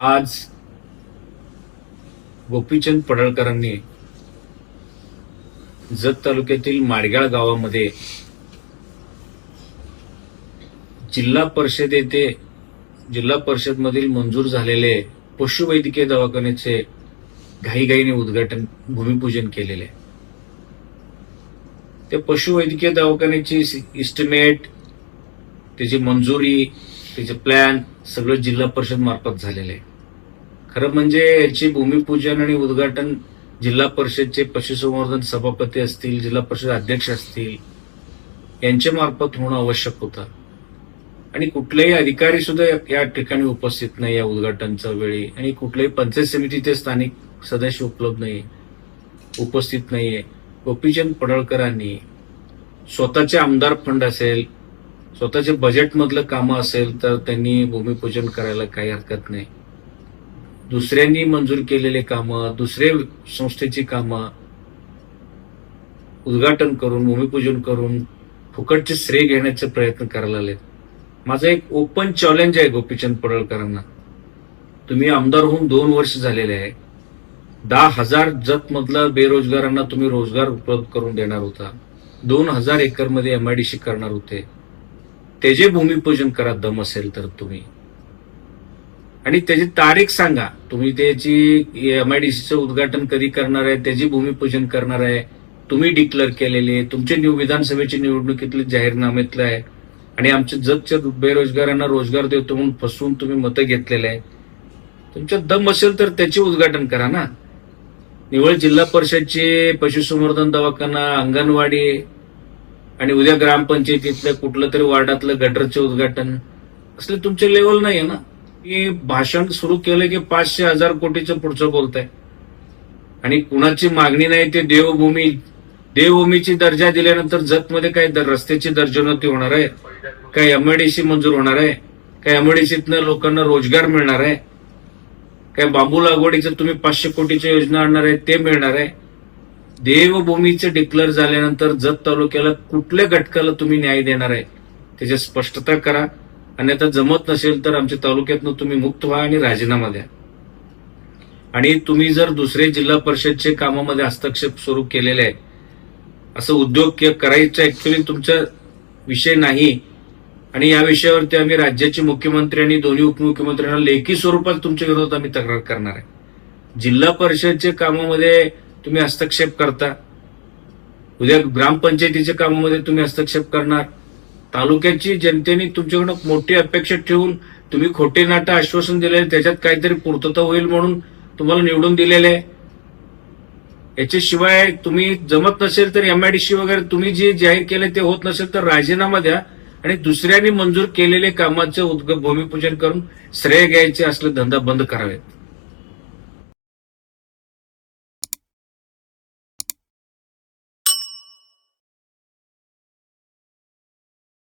आज गोपीचंद पडळकरांनी जत तालुक्यातील माडगाळ गावामध्ये जिल्हा परिषद येथे जिल्हा परिषद मधील मंजूर झालेले पशुवैद्यकीय दवाखान्याचे घाईघाईने उद्घाटन भूमिपूजन केलेले आहे. त्या पशुवैद्यकीय दवाखान्याची इस्टिमेट, त्याची मंजुरी, त्याचे प्लॅन सगळं जिल्हा परिषद मार्फत झालेलं आहे. खरं म्हणजे याची भूमिपूजन आणि उद्घाटन जिल्हा परिषदचे पशुसंवर्धन सभापती असतील, जिल्हा परिषद अध्यक्ष असतील, यांच्या मार्फत होणं आवश्यक होतं. आणि कुठलेही अधिकारी सुद्धा या ठिकाणी उपस्थित नाही या उद्घाटनच्या वेळी, आणि कुठल्याही पंचायत समितीचे स्थानिक सदस्य उपस्थित नाहीये. गोपीचंद पडळकरांनी स्वतःचे आमदार फंड असेल, स्वतःचे बजेटमधलं कामं असेल तर त्यांनी भूमिपूजन करायला काही हरकत नाही. दुसऱ्यांनी मंजूर केलेले कामं, दुसरे संस्थेची कामं उद्घाटन करून, भूमिपूजन करून फुकटचे श्रेय घेण्याचे प्रयत्न करायला लागले. माझं एक ओपन चॅलेंज आहे गोपीचंद पडळकरांना. तुम्ही आमदार होऊन 2 वर्ष झालेले आहे. 10,000 जत मधल्या बेरोजगारांना तुम्ही रोजगार उपलब्ध करून देणार होता. 2,000 एकरमध्ये MIDC करणार होते. त्याचे भूमिपूजन करा दम असेल तर तुम्ही, आणि त्याची तारीख सांगा. तुम्ही त्याची MIDCचं उद्घाटन कधी करणार आहे, त्याची भूमिपूजन करणार आहे. तुम्ही डिक्लेअर केलेले तुमचे विधानसभेच्या निवडणुकीतले जाहीरनाम्यातलं आहे, आणि आमच्या जतच्या बेरोजगारांना रोजगार देतो म्हणून फसवून तुम्ही मतं घेतलेले आहे. तुमच्यात दम असेल तर त्याचे उद्घाटन करा ना. निवळ जिल्हा परिषदचे पशुसंवर्धन दवाखाना, अंगणवाडी, आणि उद्या ग्रामपंचायतीतल्या कुठलं तरी वार्डातलं गटरचे उद्घाटन असले तुमचे लेवल नाही आहे ना. की भाषण सुरू केलं की 500,000 कोटीचं पुढचं बोलताय, आणि कुणाची मागणी नाही ते देवभूमीची दर्जा दिल्यानंतर जतमध्ये काय रस्त्याची दर्जोन्नती होणार आहे, काय MIDC मंजूर होणार आहे, काय MIDCतनं लोकांना रोजगार मिळणार आहे, काय बांबू लागवडीचं तुम्ही 500 कोटीची योजना आणणार आहे ते मिळणार आहे. देवभूमीचे डिक्लेअर झाल्यानंतर जत तालुक्याला कुठल्या घटकाला तुम्ही न्याय देणार आहे त्याची स्पष्टता करा. आणि आता जमत नसेल तर आमच्या तालुक्यातनं तुम्ही मुक्त व्हा आणि राजीनामा द्या. आणि तुम्ही जर दुसरे जिल्हा परिषदचे कामामध्ये हस्तक्षेप सुरू केलेले आहे, असं उद्योग करायचा ऍक्च्युअली तुमचा विषय नाही. आणि या विषयावरती आम्ही राज्याचे मुख्यमंत्री आणि दोन्ही उपमुख्यमंत्र्यांना लेखी स्वरूपात तुमच्या विरोधात आम्ही तक्रार करणार आहे. जिल्हा परिषदच्या कामामध्ये तुम्ही हस्तक्षेप करता, उद्या ग्रामपंचायतीच्या कामामध्ये तुम्ही हस्तक्षेप करणार. तालुक्याची जनतेने तुमच्याकडून मोठी अपेक्षा ठेवून तुम्ही खोटे नाटं आश्वासन दिले, त्याच्यात काहीतरी पूर्तता होईल म्हणून तुम्हाला निवडून दिलेले आहे. याच्याशिवाय तुम्ही जमत नसेल तर MIDC वगैरे तुम्ही जे जाहीर केले ते होत नसेल तर राजीनामा द्या, आणि दुसऱ्यांनी मंजूर केलेले कामाचं भूमिपूजन करून श्रेय घ्यायचे असले धंदा बंद करावेत.